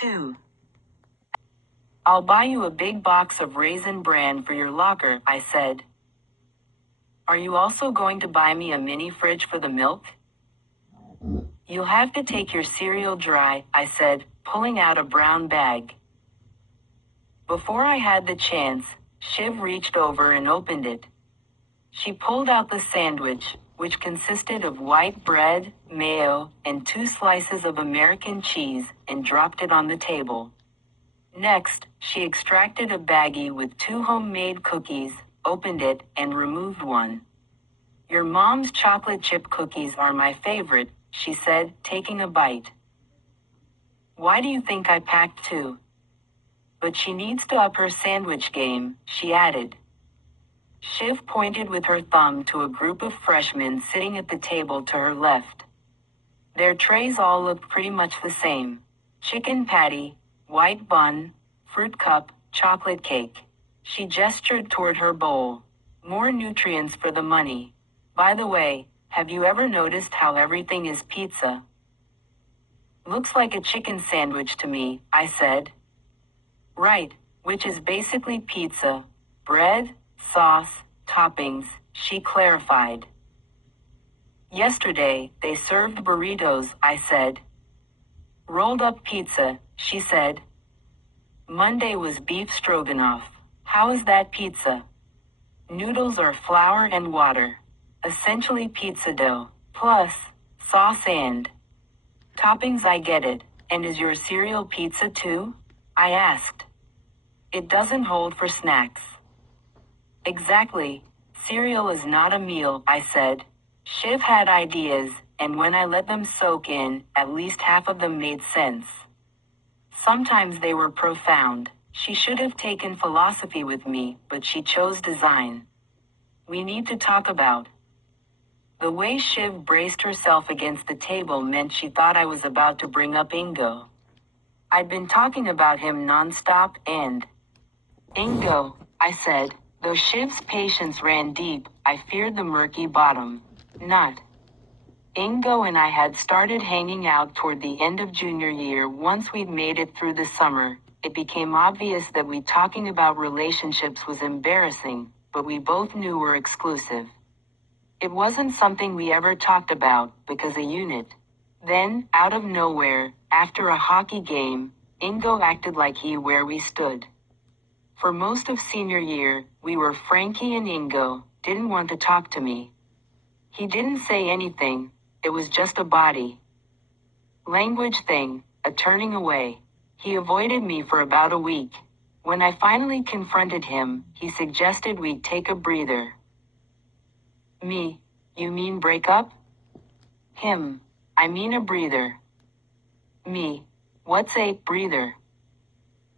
2. I'll buy you a big box of Raisin Bran for your locker, I said. Are you also going to buy me a mini fridge for the milk? You'll have to take your cereal dry, I said, pulling out a brown bag. Before I had the chance, Shiv reached over and opened it. She pulled out the sandwich, which consisted of white bread, mayo, and 2 slices of American cheese, and dropped it on the table. Next, she extracted a baggie with 2 homemade cookies, opened it, and removed one. Your mom's chocolate chip cookies are my favorite, she said, taking a bite. Why do you think I packed 2? But she needs to up her sandwich game, she added. Shiv pointed with her thumb to a group of freshmen sitting at the table to her left. Their trays all looked pretty much the same. Chicken patty, white bun, fruit cup, chocolate cake. She gestured toward her bowl. More nutrients for the money. By the way, have you ever noticed how everything is pizza? Looks like a chicken sandwich to me, I said. Right, which is basically pizza. Bread, sauce, toppings, she clarified. Yesterday, they served burritos, I said. Rolled up pizza, she said. Monday was beef stroganoff. How is that pizza? Noodles are flour and water. Essentially pizza dough, plus sauce and toppings. I get it. And is your cereal pizza too? I asked. It doesn't hold for snacks. Exactly. Cereal is not a meal, I said. Shiv had ideas, and when I let them soak in, at least half of them made sense. Sometimes they were profound. She should have taken philosophy with me, but she chose design. We need to talk about. The way Shiv braced herself against the table meant she thought I was about to bring up Ingo. I'd been talking about him nonstop and... Ingo, I said. Though Shiv's patience ran deep, I feared the murky bottom. Not. Ingo and I had started hanging out toward the end of junior year. Once we'd made it through the summer, it became obvious that talking about relationships was embarrassing, but we both knew we're exclusive. It wasn't something we ever talked about, because a unit. Then, out of nowhere, after a hockey game, Ingo acted like where we stood. For most of senior year, we were Frankie and Ingo, didn't want to talk to me. He didn't say anything, it was just a body language thing, a turning away. He avoided me for about a week. When I finally confronted him, he suggested we take a breather. Me, you mean break up? Him, I mean a breather. Me, what's a breather?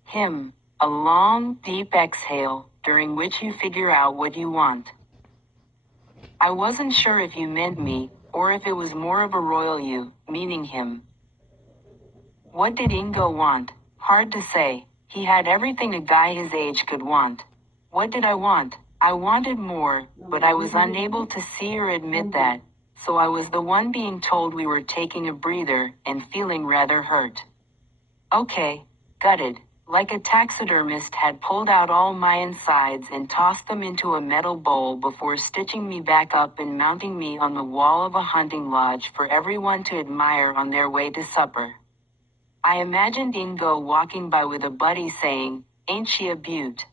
Him, a long, deep exhale, during which you figure out what you want. I wasn't sure if you meant me, or if it was more of a royal you, meaning him. What did Ingo want? Hard to say. He had everything a guy his age could want. What did I want? I wanted more, but I was unable to see or admit that, so I was the one being told we were taking a breather, and feeling rather hurt. Okay, gutted. Like a taxidermist had pulled out all my insides and tossed them into a metal bowl before stitching me back up and mounting me on the wall of a hunting lodge for everyone to admire on their way to supper. I imagined Ingo walking by with a buddy saying, "Ain't she a beaut?"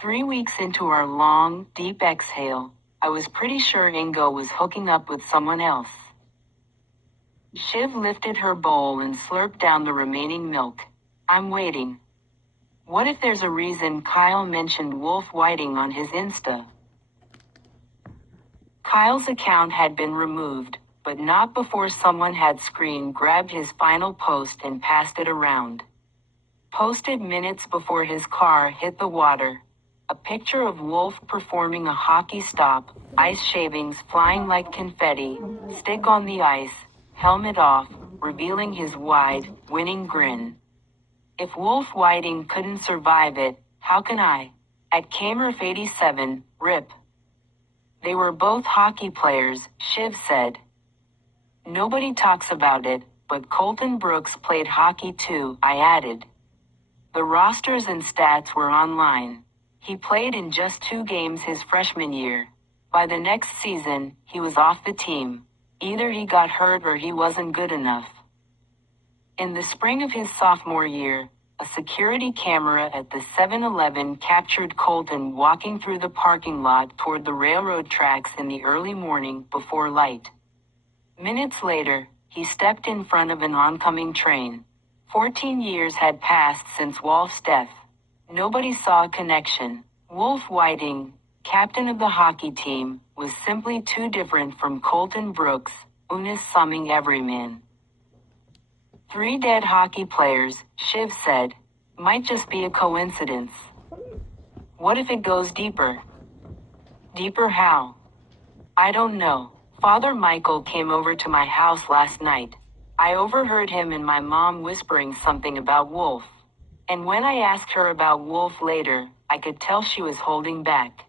3 weeks into our long, deep exhale, I was pretty sure Ingo was hooking up with someone else. Shiv lifted her bowl and slurped down the remaining milk. I'm waiting. What if there's a reason Kyle mentioned Wolf Whiting on his Insta? Kyle's account had been removed, but not before someone had grabbed his final post and passed it around. Posted minutes before his car hit the water. A picture of Wolf performing a hockey stop, ice shavings flying like confetti, stick on the ice, helmet off, revealing his wide, winning grin. If Wolf Whiting couldn't survive it, how can I? At Kamerf 87, RIP. They were both hockey players, Shiv said. Nobody talks about it, But Colton Brooks played hockey too, I added. The rosters and stats were online. He played in just 2 games his freshman year. By the next season, he was off the team. Either he got hurt or he wasn't good enough. In the spring of his sophomore year, a security camera at the 7-Eleven captured Colton walking through the parking lot toward the railroad tracks in the early morning before light. Minutes later, he stepped in front of an oncoming train. 14 years had passed since Wolf's death. Nobody saw a connection. Wolf Whiting, captain of the hockey team, was simply too different from Colton Brooks, unassuming everyman. 3 dead hockey players, Shiv said. Might just be a coincidence. What if it goes deeper? Deeper how? I don't know. Father Michael came over to my house last night. I overheard him and my mom whispering something about Wolf. And when I asked her about Wolf later, I could tell she was holding back.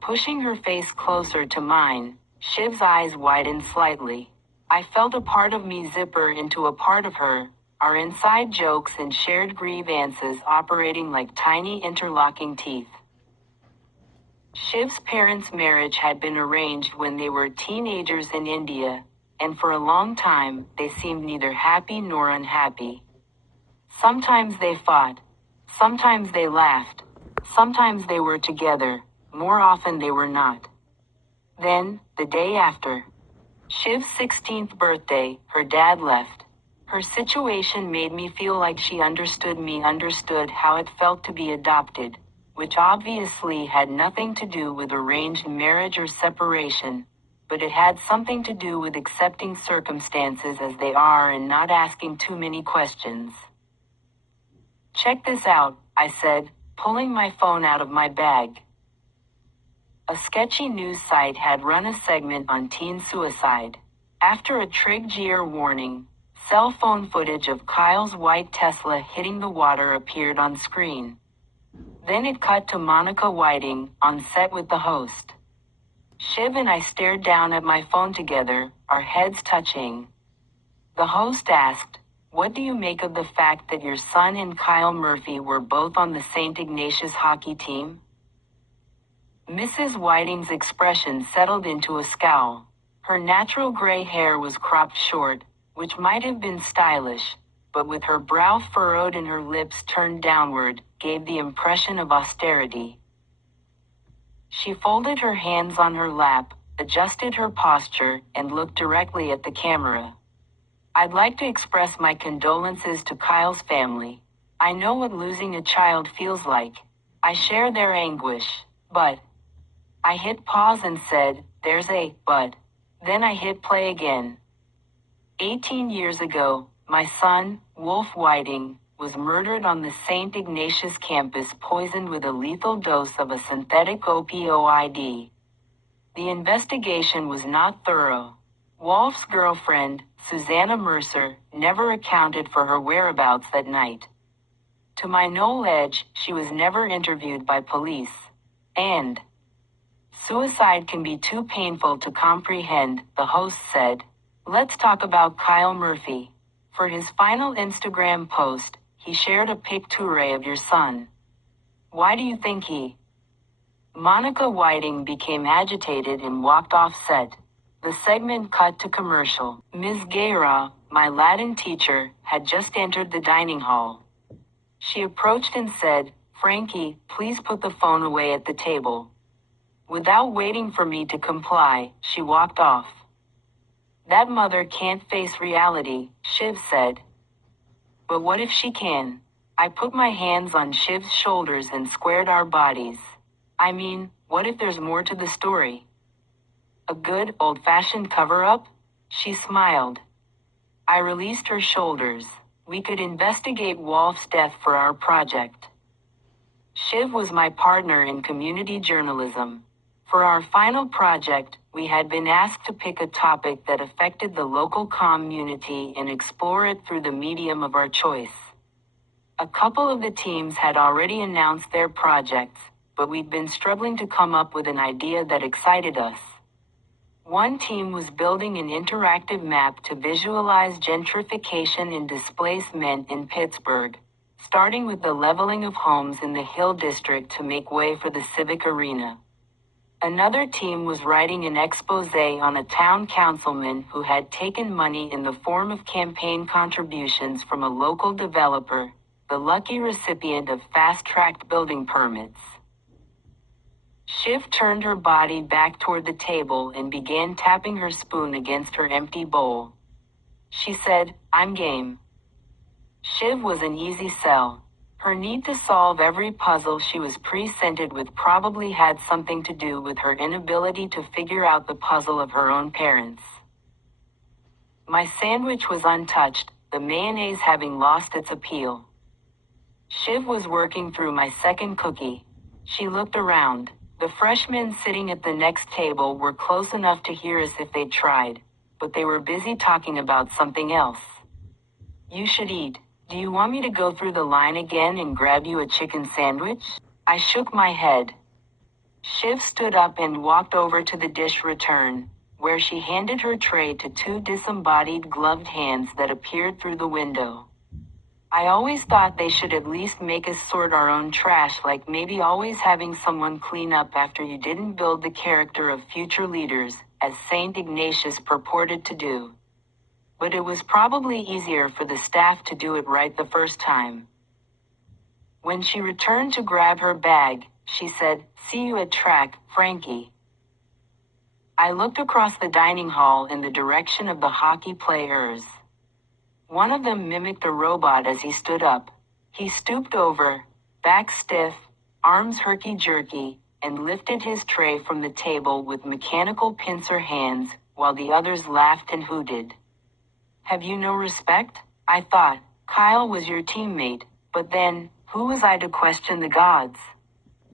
Pushing her face closer to mine, Shiv's eyes widened slightly. I felt a part of me zipper into a part of her, our inside jokes and shared grievances operating like tiny interlocking teeth. Shiv's parents' marriage had been arranged when they were teenagers in India, and for a long time, they seemed neither happy nor unhappy. Sometimes they fought. Sometimes they laughed. Sometimes they were together. More often they were not. Then, the day after Shiv's 16th birthday, her dad left. Her situation made me feel like she understood how it felt to be adopted, which obviously had nothing to do with arranged marriage or separation, but it had something to do with accepting circumstances as they are and not asking too many questions. Check this out, I said, pulling my phone out of my bag. A sketchy news site had run a segment on teen suicide. After a Triggear warning, cell phone footage of Kyle's white Tesla hitting the water appeared on screen. Then it cut to Monica Whiting, on set with the host. Shiv and I stared down at my phone together, our heads touching. The host asked, "What do you make of the fact that your son and Kyle Murphy were both on the St. Ignatius hockey team?" Mrs. Whiting's expression settled into a scowl. Her natural gray hair was cropped short, which might have been stylish, but with her brow furrowed and her lips turned downward, gave the impression of austerity. She folded her hands on her lap, adjusted her posture, and looked directly at the camera. "I'd like to express my condolences to Kyle's family. I know what losing a child feels like. I share their anguish, but..." I hit pause and said, "There's a but." Then I hit play again. 18 years ago, my son, Wolf Whiting, was murdered on the St. Ignatius campus, poisoned with a lethal dose of a synthetic opioid. The investigation was not thorough. Wolf's girlfriend, Susanna Mercer, never accounted for her whereabouts that night. To my knowledge, she was never interviewed by police. And suicide can be too painful to comprehend, the host said. "Let's talk about Kyle Murphy." For his final Instagram post, he shared a picture of your son. "Why do you think he..." Monica Whiting became agitated and walked off set. The segment cut to commercial. Ms. Guerra, my Latin teacher, had just entered the dining hall. She approached and said, "Frankie, please put the phone away at the table." Without waiting for me to comply, she walked off. "That mother can't face reality," Shiv said. "But what if she can?" I put my hands on Shiv's shoulders and squared our bodies. "I mean, what if there's more to the story? A good, old-fashioned cover-up?" She smiled. I released her shoulders. "We could investigate Wolf's death for our project." Shiv was my partner in community journalism. For our final project, we had been asked to pick a topic that affected the local community and explore it through the medium of our choice. A couple of the teams had already announced their projects, but we'd been struggling to come up with an idea that excited us. One team was building an interactive map to visualize gentrification and displacement in Pittsburgh, starting with the leveling of homes in the Hill District to make way for the Civic Arena. Another team was writing an exposé on a town councilman who had taken money in the form of campaign contributions from a local developer, the lucky recipient of fast-tracked building permits. Shiv turned her body back toward the table and began tapping her spoon against her empty bowl. She said, "I'm game." Shiv was an easy sell. Her need to solve every puzzle she was presented with probably had something to do with her inability to figure out the puzzle of her own parents. My sandwich was untouched, the mayonnaise having lost its appeal. Shiv was working through my second cookie. She looked around. The freshmen sitting at the next table were close enough to hear us if they tried, but they were busy talking about something else. "You should eat. Do you want me to go through the line again and grab you a chicken sandwich?" I shook my head. Shiv stood up and walked over to the dish return, where she handed her tray to two disembodied gloved hands that appeared through the window. I always thought they should at least make us sort our own trash, like maybe always having someone clean up after you didn't build the character of future leaders, as St. Ignatius purported to do. But it was probably easier for the staff to do it right the first time. When she returned to grab her bag, she said, "See you at track, Frankie." I looked across the dining hall in the direction of the hockey players. One of them mimicked a robot as he stood up. He stooped over, back stiff, arms herky-jerky, and lifted his tray from the table with mechanical pincer hands, while the others laughed and hooted. "Have you no respect?" I thought. Kyle was your teammate, but then, who was I to question the gods?